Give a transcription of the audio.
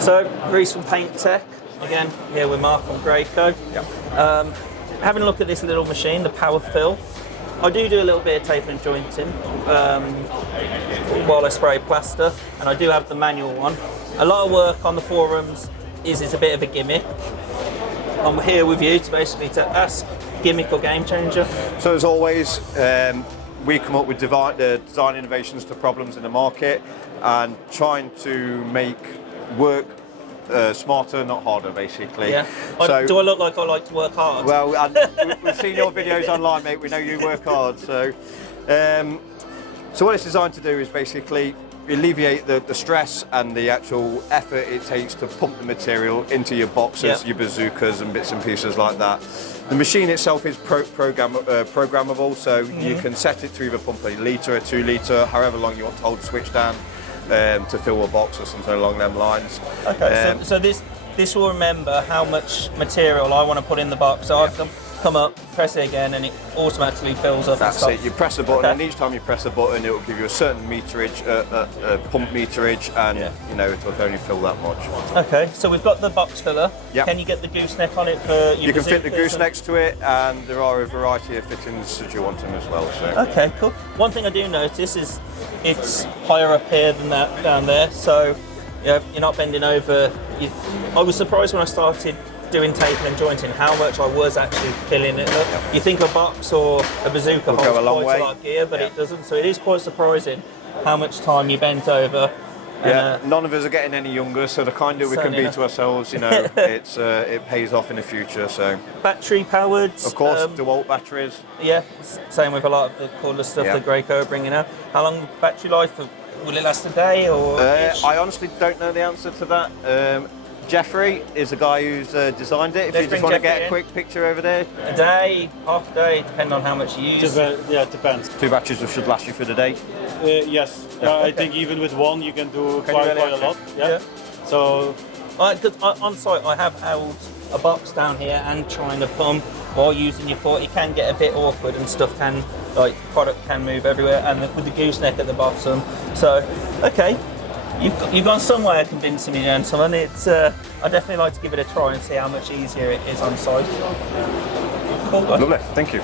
So, Reese from Paint Tech, again, here with Mark from Graco. Yep. Having a look at this little machine, the PowerFill. I do a little bit of tape and jointing while I spray plaster, and I do have the manual one. A lot of work on the forums is a bit of a gimmick. I'm here with you to ask gimmick or game changer. So as always, we come up with design innovations to problems in the market and trying to make work smarter, not harder, basically. Yeah. So, do I look like I like to work hard? Well, we've seen your videos online, mate. We know you work hard. So, so what it's designed to do is basically alleviate the stress and the actual effort it takes to pump the material into your boxes, your bazookas and bits and pieces like that. The machine itself is programmable, so you can set it to either pump a litre, a 2 litre, however long you want to hold the switch down to fill a box or something along them lines. Okay, so this will remember how much material I want to put in the box. So I can come up, press it again, and it automatically fills up. That's it. You press a button, and each time you press a button, it will give you a certain meterage, pump meterage, and you know it will only fill that much. Okay, so we've got the box filler. Yep. Can you get the gooseneck on it for your You can fit the bazookas goosenecks to it, and there are a variety of fittings that you want them as well. So. Okay, cool. One thing I do notice is it's higher up here than that down there, so you're not bending over. I was surprised when I started doing taping and jointing how much I was actually filling it up. Yep. You think a box or a bazooka holds go a long quite way. a lot of gear, but it doesn't. So it is quite surprising how much time you bent over. Yeah, none of us are getting any younger, so the kind that we can be to ourselves, you know, it pays off in the future. So battery powered, of course, DeWalt batteries. Yeah, same with a lot of the cooler stuff that Graco are bringing out. How long battery life? Will it last a day or? I honestly don't know the answer to that. Jeffrey is the guy who's designed it. If you just want to get a quick picture over there. A day, half a day, depending on how much you use. Yeah, it depends. 2 batches should last you for the day. Yes, I think even with one you can do quite a lot. Yeah. So, on site I have held a box down here and trying to pump while using your foot. It can get a bit awkward and stuff can, like product can move everywhere, and with the gooseneck at the bottom. So, okay. You've gone some way of convincing me, gentlemen. It's I'd definitely like to give it a try and see how much easier it is on site. Cool. Lovely, thank you.